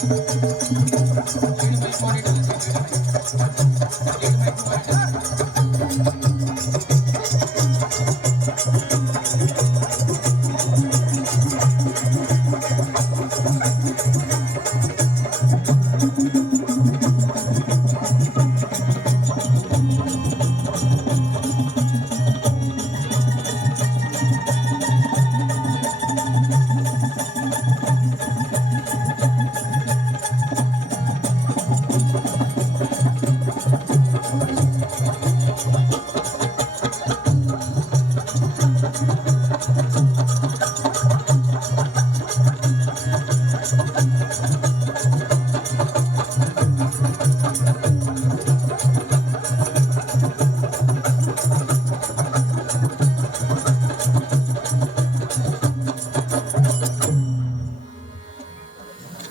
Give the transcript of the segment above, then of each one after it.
Thank you.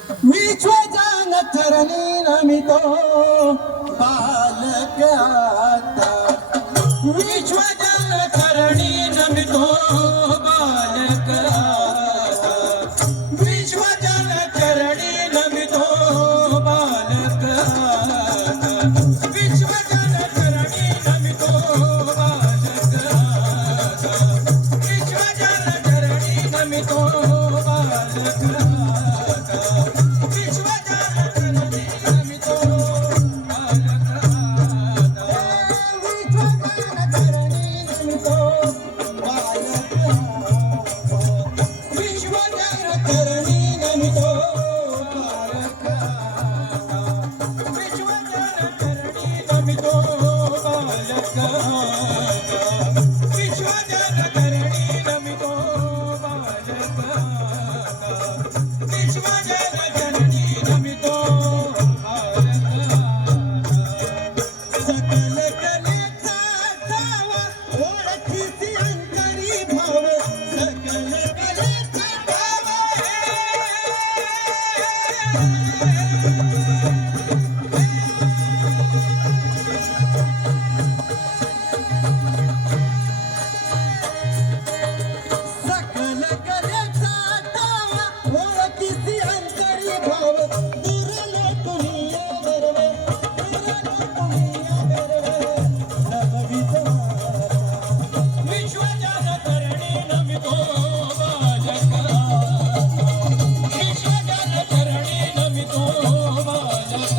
شوجن ڪرڻي نمتو ٿو پالڪ وشو جن ڪرڻي نمتو Oh.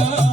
Oh.